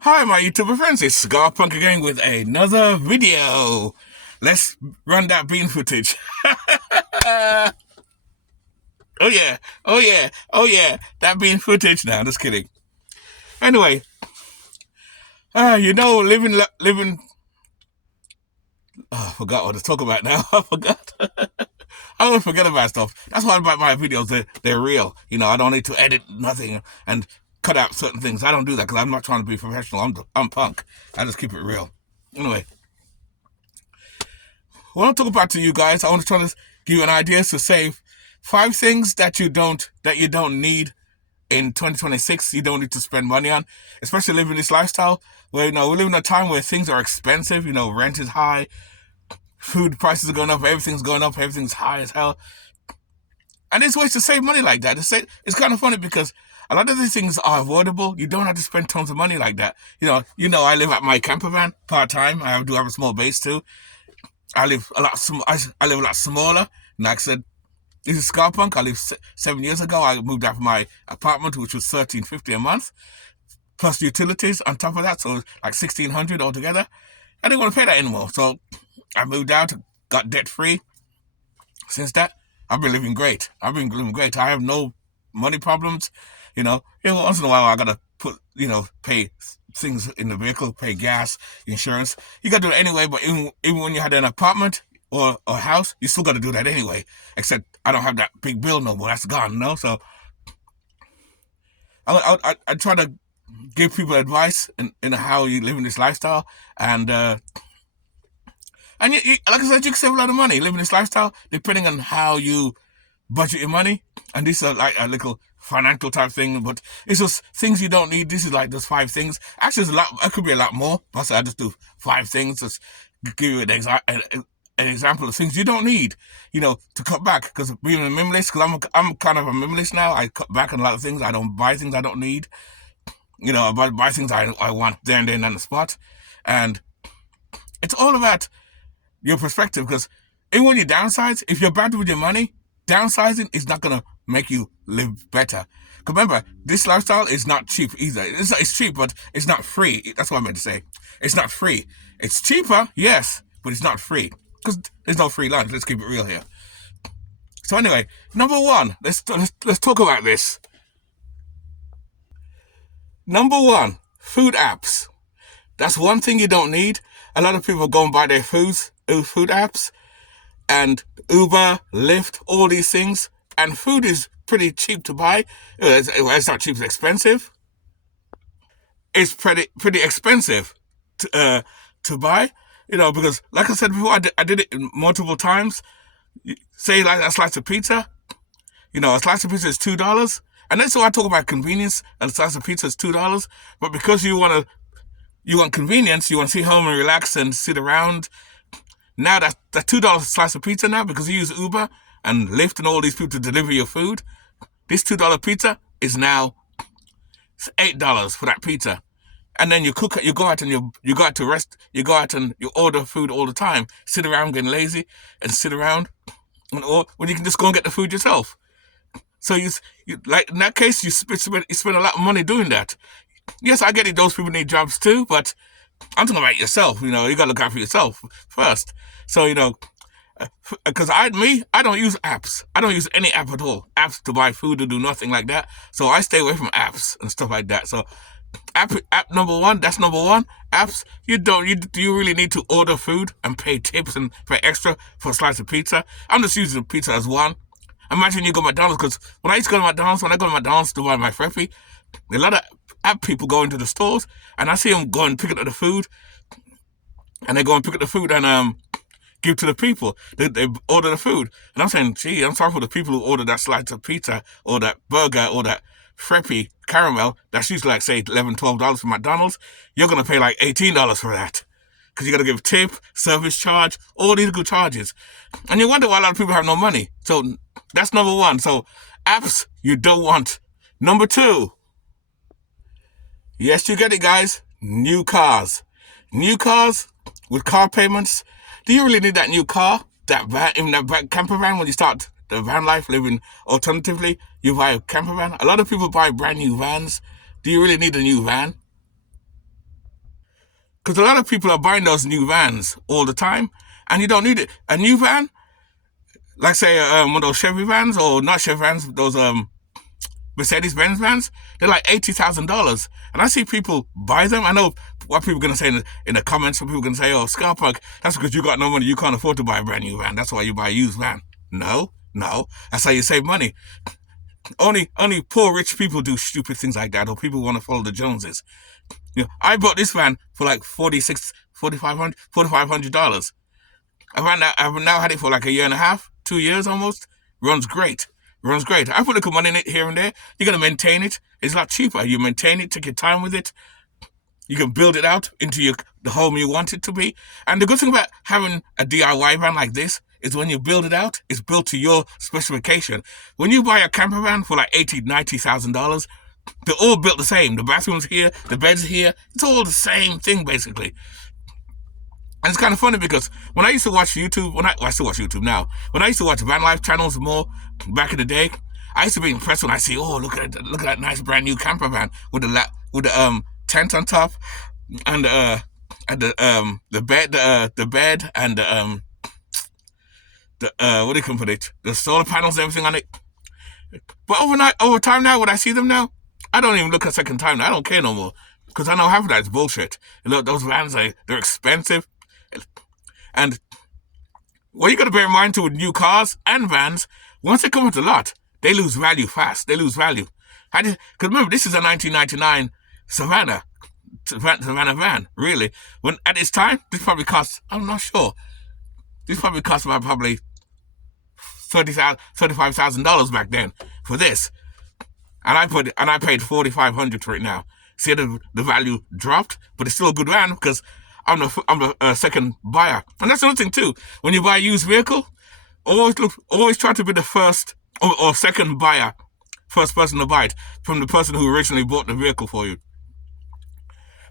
Hi, my YouTuber friends. It's Scarpunk again with another video. Let's run that bean footage. Oh yeah, oh yeah, oh yeah, that bean footage. Now, just kidding. Anyway, living. Oh, I forgot what to talk about now. I forgot. I always forget about stuff. That's why about my videos. They're real. I don't need to edit nothing and cut out certain things. I don't do that because I'm not trying to be professional. I'm punk. I just keep it real. Anyway, what I'm talking about to you guys, I want to try to give you an idea to save 5 things that you don't need in 2026. You don't need to spend money on, especially living this lifestyle where we live in a time where things are expensive. Rent is high, food prices are going up, everything's going up, everything's high as hell, and there's ways to save money like that. It's kind of funny because a lot of these things are avoidable. You don't have to spend tons of money like that. I live at my camper van part time. I do have a small base too. I live a lot smaller. Like I said, this is Scarpunk. I lived 7 years ago. I moved out of my apartment, which was $13.50 a month, plus utilities on top of that, so like $1,600 altogether. I didn't want to pay that anymore, so I moved out, got debt free. Since that, I've been living great. I have no money problems. Once in a while I gotta pay things in the vehicle, pay gas, insurance. You gotta do it anyway. But even when you had an apartment or a house, you still gotta do that anyway. Except I don't have that big bill no more. That's gone, So I try to give people advice in how you live in this lifestyle, and like I said, you can save a lot of money living this lifestyle depending on how you budget your money. And this is like a little financial type thing, but it's just things you don't need. This is like those 5 things. Actually, there's a lot. It could be a lot more. But I just do 5 things. Just give you an example of things you don't need. To cut back, because being a minimalist, because I'm kind of a minimalist now. I cut back on a lot of things. I don't buy things I don't need. I buy things I want there and then on the spot, and it's all about your perspective. Because even when you downsize, if you're bad with your money, downsizing is not gonna make you live better. Because remember, this lifestyle is not cheap either. It's cheap, but it's not free. That's what I meant to say. It's not free. It's cheaper, yes, but it's not free. Because there's no free lunch. Let's keep it real here. So anyway, number one, let's talk about this. Number one, food apps. That's one thing you don't need. A lot of people go and buy their food apps, and Uber, Lyft, all these things. And food is pretty cheap to buy. It's not cheap, it's expensive. It's pretty expensive to buy. Because like I said before, I did it multiple times. Say like a slice of pizza. A slice of pizza is $2. And that's why I talk about convenience. A slice of pizza is $2. But because you want convenience, you want to sit home and relax and sit around. Now that $2 slice of pizza now, because you use Uber and Lyft and all these people to deliver your food, this $2 pizza is now $8 for that pizza. And then you cook it, you go out and you go out to rest, you go out and you order food all the time, sit around getting lazy and sit around, or when you can just go and get the food yourself. So you like in that case you spend a lot of money doing that. Yes, I get it. Those people need jobs too, but I'm talking about yourself. You gotta look out for yourself first. So because I don't use apps. I don't use any app at all. Apps to buy food or do nothing like that. So I stay away from apps and stuff like that. So app number one. That's number one. Apps. Do you really need to order food and pay tips and pay extra for a slice of pizza? I'm just using pizza as one. Imagine you go to McDonald's, because when I go to McDonald's to buy my Freppy, a lot of app people go into the stores and I see them go and pick up the food, and they go and pick up the food and give to the people. They order the food, and I'm saying, gee, I'm sorry for the people who order that slice of pizza or that burger or that Freppy caramel that's usually like say $11, $12 for McDonald's. You're gonna pay like $18 for that, because you got to give tip, service charge, all these good charges. And you wonder why a lot of people have no money. So that's number one. So apps you don't want. Number two, yes, you get it, guys. New cars. New cars with car payments. Do you really need that new car? That van, in that camper van, when you start the van life, living alternatively, you buy a camper van. A lot of people buy brand new vans. Do you really need a new van? Because a lot of people are buying those new vans all the time, and you don't need it. A new van, like say one of those Chevy vans, or not Chevy vans, those Mercedes-Benz vans, they're like $80,000. And I see people buy them. I know what people are going to say in the comments. Some people are going to say, oh, Scarpunk, that's because you got no money. You can't afford to buy a brand new van. That's why you buy a used van. No. That's how you save money. Only poor rich people do stupid things like that, or people want to follow the Joneses. You know, I bought this van for like $4,500. I've now had it for like a year and a half, 2 years almost. Runs great. I put a little money in it here and there. You're going to maintain it. It's a lot cheaper. You maintain it, take your time with it. You can build it out into the home you want it to be. And the good thing about having a DIY van like this is when you build it out, it's built to your specification. When you buy a camper van for like $80,000, $90,000, they're all built the same. The bathroom's here, the bed's here. It's all the same thing, basically. And it's kind of funny because when I used to watch YouTube, I still watch YouTube now. When I used to watch van life channels more back in the day, I used to be impressed when I see, oh, look at that nice brand new camper van with the tent on top, and the bed and what do you call it? The solar panels and everything on it. But over time now, when I see them now, I don't even look a second time. I don't care no more because I know half of that is bullshit. You know, those vans, they're expensive. And what you got to bear in mind too with new cars and vans, once they come into the lot, they lose value fast. Because remember, this is a 1999 Savannah van, really. When at its time, this probably cost, I'm not sure. This probably cost about probably $35,000 back then for this. And I paid $4,500 for it now. See, the value dropped, but it's still a good van because I'm the second buyer. And that's another thing too. When you buy a used vehicle, always try to be the first or second buyer, first person to buy it from the person who originally bought the vehicle for you.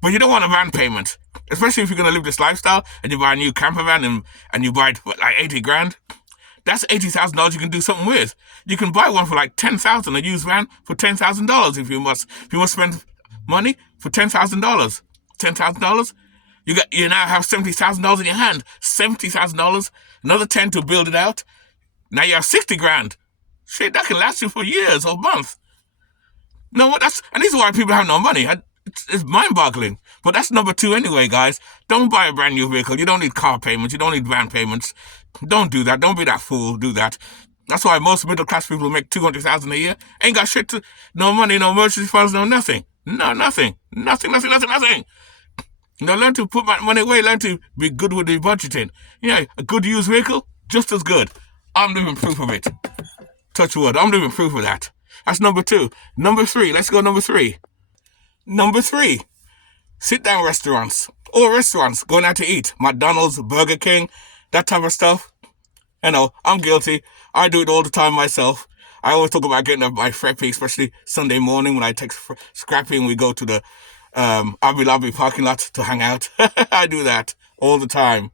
But you don't want a van payment, especially if you're going to live this lifestyle and you buy a new camper van and you buy it for like 80 grand. That's $80,000 you can do something with. You can buy one for like $10,000, a used van for $10,000 if you must spend money for $10,000. $10,000. You now have $70,000 in your hand. $70,000. Another 10 to build it out. Now you have 60 grand. Shit, that can last you for years or months. No, and this is why people have no money. It's mind-boggling. But that's number 2 anyway, guys. Don't buy a brand new vehicle. You don't need car payments. You don't need van payments. Don't do that. Don't be that fool. Do that. That's why most middle-class people who make $200,000 a year ain't got shit to, no money, no emergency funds, no nothing. No, nothing. Nothing. You know, learn to put money away. Learn to be good with the budgeting. You know, a good used vehicle, just as good. I'm living proof of it. Touch wood. I'm living proof of that. That's number 2. Number 3. Let's go number 3. Number 3. Sit-down restaurants. Or restaurants. Going out to eat. McDonald's, Burger King, that type of stuff. You know, I'm guilty. I do it all the time myself. I always talk about getting up by Freppy, especially Sunday morning when I take Scrappy and we go to the Abbey Lobby parking lot to hang out. I do that all the time.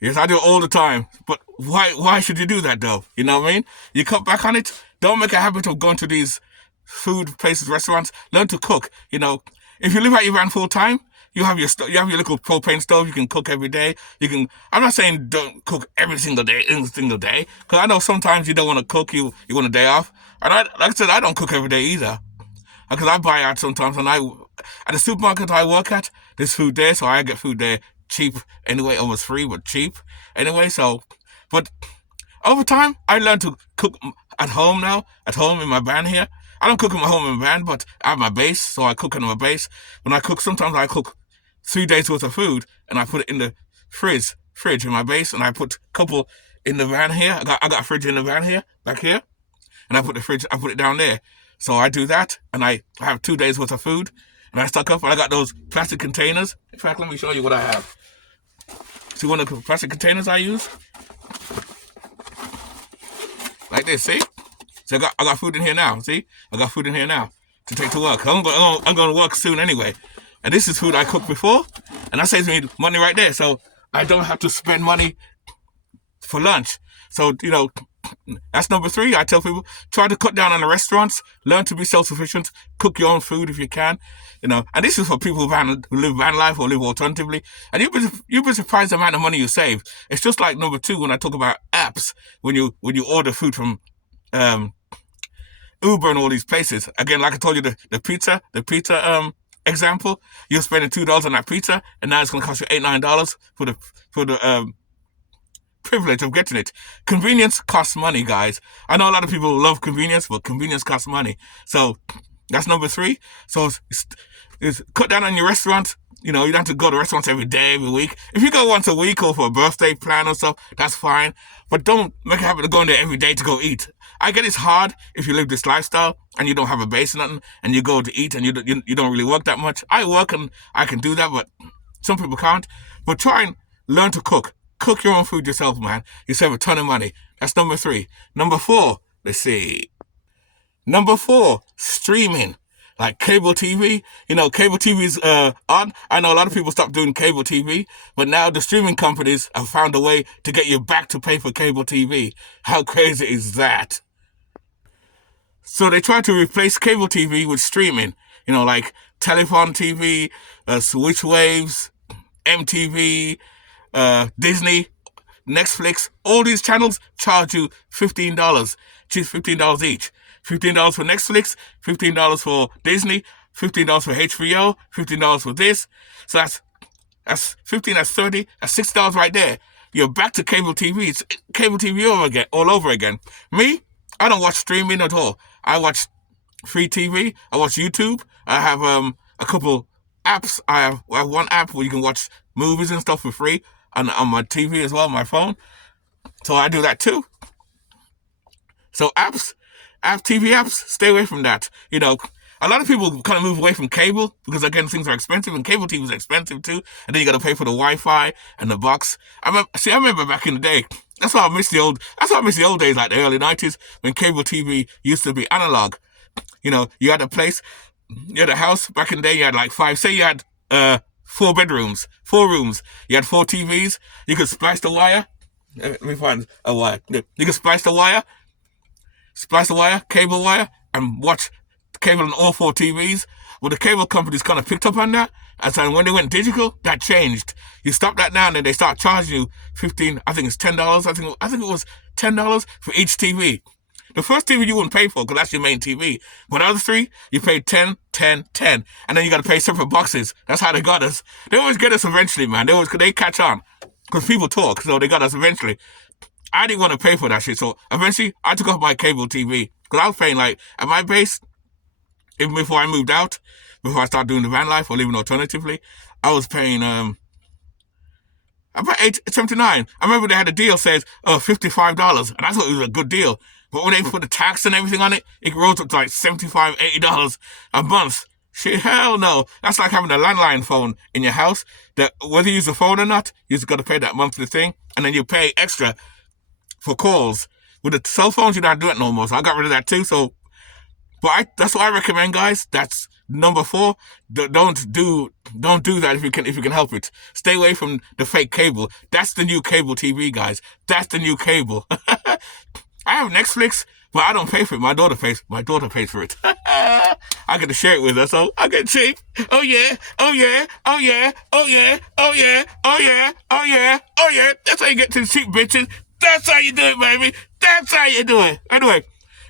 Yes, I do it all the time. But why should you do that though? You know what I mean? You cut back on it. Don't make a habit of going to these food places, restaurants. Learn to cook. You know, if you live out your van full time, you have your little propane stove. You can cook every day. I'm not saying don't cook every single day, because I know sometimes you don't want to cook. You want a day off. And like I said, I don't cook every day either, because I buy out sometimes. And at the supermarket I work at, there's food there, so I get food there cheap anyway, almost free, but cheap anyway. So, but over time, I learned to cook at home now. At home in my van here. I don't cook in my home in my van, but I have my base, so I cook on my base. When I cook, sometimes I cook 3 days worth of food and I put it in the fridge in my base, and I put a couple in the van here. I got a fridge in the van here, back here, and I put it down there. So I do that, and I have 2 days worth of food, and I stock up. And I got those plastic containers. In fact, let me show you what I have. See one of the plastic containers I use? Like this, see? So I got food in here now, see? I got food in here now to take to work. I'm going to work soon anyway. And this is food I cooked before, and that saves me money right there. So I don't have to spend money for lunch. So, you know, That's number 3. I tell people, try to cut down on the restaurants, learn to be self-sufficient, cook your own food if you can, and this is for people who live van life or live alternatively. And you'll be surprised the amount of money you save. It's just like number 2 when I talk about apps, when you order food from Uber and all these places. Again, like I told you, the pizza example, you're spending $2 on that pizza, and now it's going to cost you $8-9 for the privilege of getting it. Convenience costs money, guys. I know a lot of people love convenience, but convenience costs money. So that's number 3. So it's cut down on your restaurants. You don't have to go to restaurants every day, every week. If you go once a week or for a birthday plan or stuff, that's fine. But don't make a habit of going there every day to go eat. I get it's hard if you live this lifestyle and you don't have a base or nothing, and you go to eat and you don't really work that much. I work and I can do that, but some people can't. But try and learn to cook. Cook your own food yourself, man. You save a ton of money. That's number 3. Number 4, let's see. Number 4, streaming. Like cable TV. Cable TV's on. I know a lot of people stopped doing cable TV, but now the streaming companies have found a way to get you back to pay for cable TV. How crazy is that? So they try to replace cable TV with streaming. Like Telefon TV, Switch Waves, MTV, Disney, Netflix. All these channels charge you $15. $15 each. $15 for Netflix, $15 for Disney, $15 for HBO, $15 for this. So that's 15, that's 30, that's $6 right there. You're back to cable TV. It's cable TV all over again. Me, I don't watch streaming at all. I watch free TV. I watch YouTube. I have a couple apps. I have one app where you can watch movies and stuff for free on my TV as well, my phone. So I do that too. So TV apps, stay away from that. A lot of people kind of move away from cable because, again, things are expensive, and cable TV is expensive too. And then you got to pay for the Wi-Fi and the box. I remember back in the day. That's why I miss the old days, like the early 90s, when cable TV used to be analog. You had a place, you had a house back in the day. You had like 5. Say you had 4 bedrooms, 4 rooms. You had 4 TVs. You could splice the wire. Let me find a wire. You could splice the wire, cable wire, and watch cable on all 4 TVs. Well, the cable companies kind of picked up on that, and so when they went digital, that changed. You stop that now, and then they start charging you $15. I think it's $10. I think it was $10 for each TV. The first TV you wouldn't pay for because that's your main TV. But the other 3, you paid 10, 10, 10, and then you got to pay separate boxes. That's how they got us. They always get us eventually, man. They catch on because people talk, so they got us eventually. I didn't want to pay for that shit, so eventually I took off my cable TV because I was paying at my base, even before I moved out, before I started doing the van life or living alternatively, I was paying about $8.79. I remember they had a deal says $55, and I thought it was a good deal. But when they put the tax and everything on it, it rose up to like $75, $80 a month. Shit, hell no. That's like having a landline phone in your house. That whether you use the phone or not, you just got to pay that monthly thing, and then you pay extra for calls. With the cell phones, you don't do it no more. So I got rid of that too. So, that's what I recommend, guys. That's number 4. Don't do that if you can help it. Stay away from the fake cable. That's the new cable TV, guys. That's the new cable. I have Netflix, but I don't pay for it. My daughter pays for it. I get to share it with her, so I get cheap. Oh yeah, oh yeah, oh yeah, oh yeah, oh yeah, oh yeah, oh yeah, oh yeah. That's how you get to the cheap bitches. That's how you do it, baby. That's how you do it. Anyway,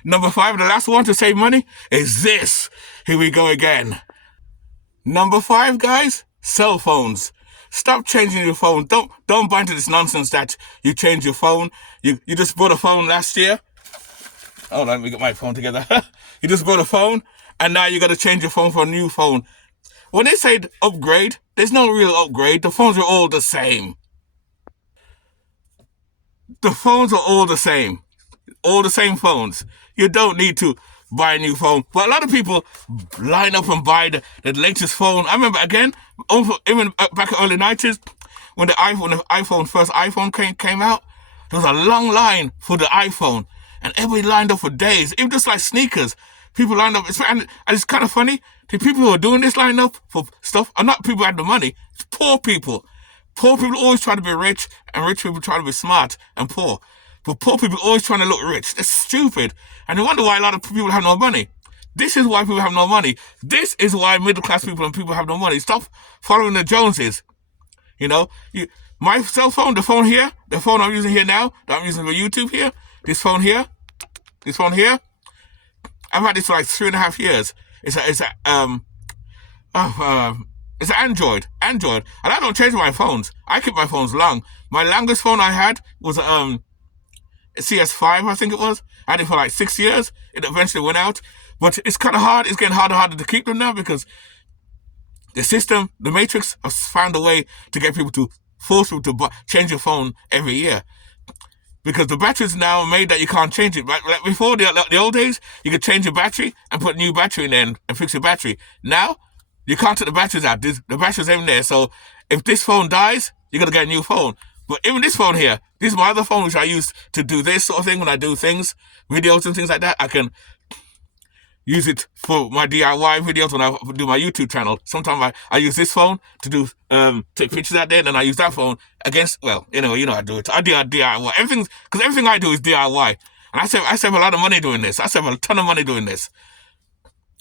number 5, the last one to save money, is this. Here we go again. Number 5, guys, cell phones. Stop changing your phone. Don't buy into this nonsense that you change your phone. You just bought a phone last year. Hold on, let me get my phone together. You just bought a phone, and now you got to change your phone for a new phone. When they say upgrade, there's no real upgrade. The phones are all the same. The phones are all the same. All the same phones. You don't need to buy a new phone. But a lot of people line up and buy the latest phone. I remember, again, even back in the early 90s, when the first iPhone came out, there was a long line for the iPhone. And everybody lined up for days. Even just like sneakers. People lined up. And it's kind of funny. The people who are doing this line up for stuff are not people who had the money. It's poor people. Poor people always try to be rich, and rich people try to be smart and poor. But poor people always trying to look rich. That's stupid. And I wonder why a lot of people have no money. This is why people have no money. This is why middle-class people and people have no money. Stop following the Joneses. You know, my cell phone, the phone here, the phone I'm using here now, that I'm using for YouTube here, this phone here, I've had this for like 3.5 years. It's an Android, and I don't change my phones. I keep my phones long. My longest phone I had was a CS5, I think it was. I had it for like 6 years. It eventually went out, but it's kind of hard. It's getting harder and harder to keep them now because the system, the Matrix, has found a way to get people to force people to change your phone every year. Because the batteries now are made that you can't change it. Like before, the old days, you could change your battery and put a new battery in there and fix your battery. Now, you can't take the batteries out. The batteries are in there. So if this phone dies, you're going to get a new phone. But even this phone here, this is my other phone, which I use to do this sort of thing when I do things, videos and things like that. I can use it for my DIY videos when I do my YouTube channel. Sometimes I use this phone to do take pictures out there, and then I use that phone against, well, anyway, you know I do it. I do DIY. Everything I do is DIY. And I save a lot of money doing this. I save a ton of money doing this.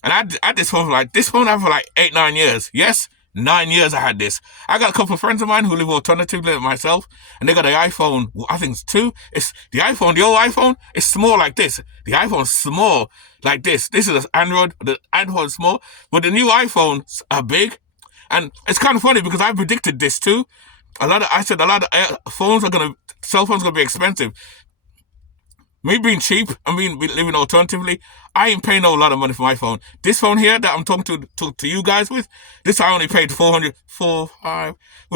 And I had this phone I had for like 8-9 years. Yes, 9 years I had this. I got a couple of friends of mine who live alternatively like myself, and they got an iPhone, I think it's 2. It's the old iPhone, it's small like this. The iPhone's small like this. This is Android, the Android is small, but the new iPhones are big. And it's kind of funny because I predicted this too. I said a lot of cell phones are gonna be expensive. Me being cheap and living alternatively, I ain't paying no lot of money for my phone. This phone here that I'm talking to you guys with, this I only paid with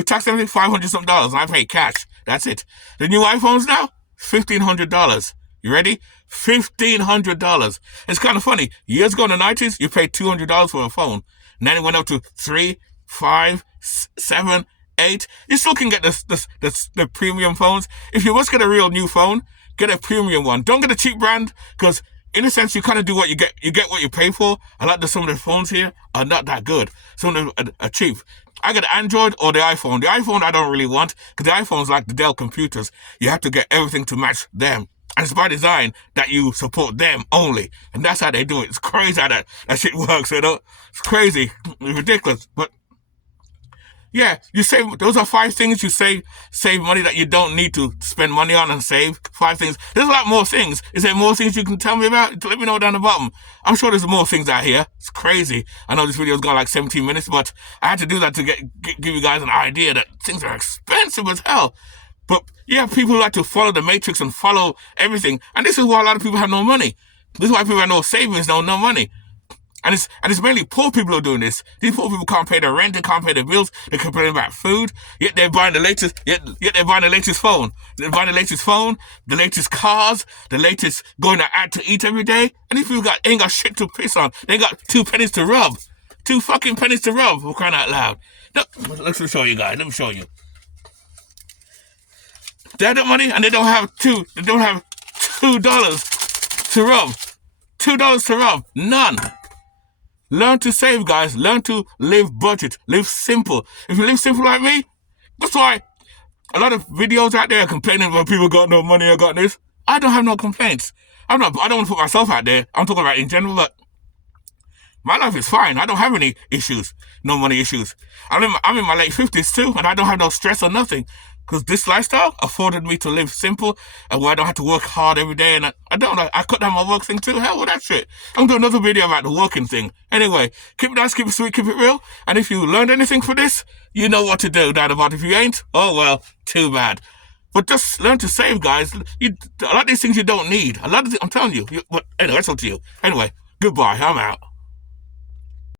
tax everything, $500 something, and I paid cash. That's it. The new iPhones now, $1,500. You ready? $1,500. It's kind of funny. Years ago in the 90s, you paid $200 for a phone. And then it went up to 3, 5, 7, 8. You still can get the premium phones. If you must get a real new phone, get a premium one. Don't get a cheap brand, because in a sense you kind of do what you get. You get what you pay for. I like that some of the phones here are not that good. Some of them are cheap. I get the Android or the iPhone. The iPhone I don't really want, because the iPhone's like the Dell computers. You have to get everything to match them. And it's by design that you support them only. And that's how they do it. It's crazy how that shit works, you know? It's crazy. It's ridiculous. But yeah, you save. Those are 5 things you save money that you don't need to spend money on and save. 5 things. There's a lot more things. Is there more things you can tell me about? Let me know down the bottom. I'm sure there's more things out here. It's crazy. I know this video's gone like 17 minutes, but I had to do that to give you guys an idea that things are expensive as hell. But yeah, people like to follow the Matrix and follow everything, and this is why a lot of people have no money. This is why people have no savings, no money. And it's mainly poor people who are doing this. These poor people can't pay their rent, they can't pay their bills, they're complaining about food, yet they're buying the latest, they're buying the latest phone. They're buying the latest phone, the latest cars, the latest going out to eat every day. And these people ain't got shit to piss on. They ain't got 2 pennies to rub. 2 fucking pennies to rub, for crying out loud. Look, let me show you guys, let me show you. They have money and they don't have $2 to rub. $2 to rub. None. Learn to save, guys. Learn to live budget. Live simple. If you live simple like me, that's why a lot of videos out there complaining about people got no money, I got this. I don't have no complaints. I don't want to put myself out there. I'm talking about in general, but my life is fine. I don't have any issues. No money issues. I'm in my late 50s too, and I don't have no stress or nothing. Because this lifestyle afforded me to live simple and where I don't have to work hard every day. And I cut down my work thing too. Hell with that shit. I'm doing another video about the working thing. Anyway, keep it nice, keep it sweet, keep it real. And if you learned anything for this, you know what to do down about. If you ain't, oh well, too bad. But just learn to save, guys. A lot of these things you don't need. I'm telling you. But anyway, that's up to you. Anyway, goodbye. I'm out.